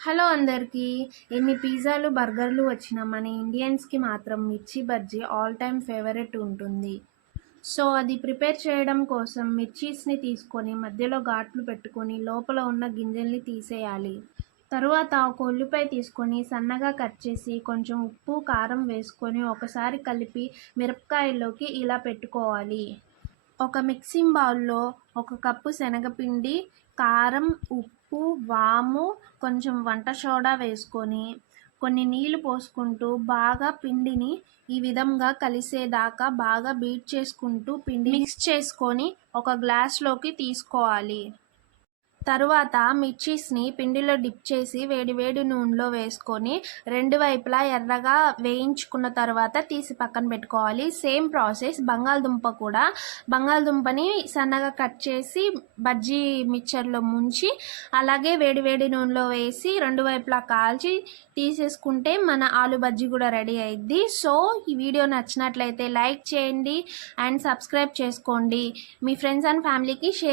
Hello అందరికీ. ఎన్ని పిజ్జాలు, బర్గర్లు వచ్చినా మన ఇండియన్స్కి మాత్రం మిర్చి బజ్జీ ఆల్ టైమ్ ఫేవరెట్ ఉంటుంది. సో అది ప్రిపేర్ చేయడం కోసం మిర్చీస్ని తీసుకొని మధ్యలో ఘాట్లు పెట్టుకొని లోపల ఉన్న గింజల్ని తీసేయాలి. తరువాత ఒక ఉల్లిపాయ తీసుకొని సన్నగా కట్ చేసి కొంచెం ఉప్పు, కారం వేసుకొని ఒకసారి కలిపి మిరపకాయల్లోకి ఇలా పెట్టుకోవాలి. ఒక మిక్సింగ్ బౌల్లో 1 కప్పు శనగపిండి, కారం, ఉప్పు, వాము, కొంచెం వంట సోడా వేసుకొని కొన్ని నీళ్లు పోసుకుంటూ బాగా పిండిని ఈ విధంగా కలిసేదాకా బాగా బీట్ చేసుకుంటూ పిండి మిక్స్ చేసుకొని ఒక గ్లాస్లోకి తీసుకోవాలి. తరువాత మిర్చీస్ని పిండిలో డిప్ చేసి వేడి నూనెలో వేసుకొని 2 వైపులా ఎర్రగా వేయించుకున్న తర్వాత తీసి పక్కన పెట్టుకోవాలి. సేమ్ ప్రాసెస్ బంగాళదుంపని సన్నగా కట్ చేసి బజ్జీ మిక్చర్లో ముంచి అలాగే వేడి నూనెలో వేసి 2 వైపులా కాల్చి తీసేసుకుంటే మన ఆలు బజ్జీ కూడా రెడీ అయ్యిద్ది. సో ఈ వీడియో నచ్చినట్లయితే లైక్ చేయండి అండ్ సబ్స్క్రైబ్ చేసుకోండి. మీ ఫ్రెండ్స్ అండ్ ఫ్యామిలీకి షేర్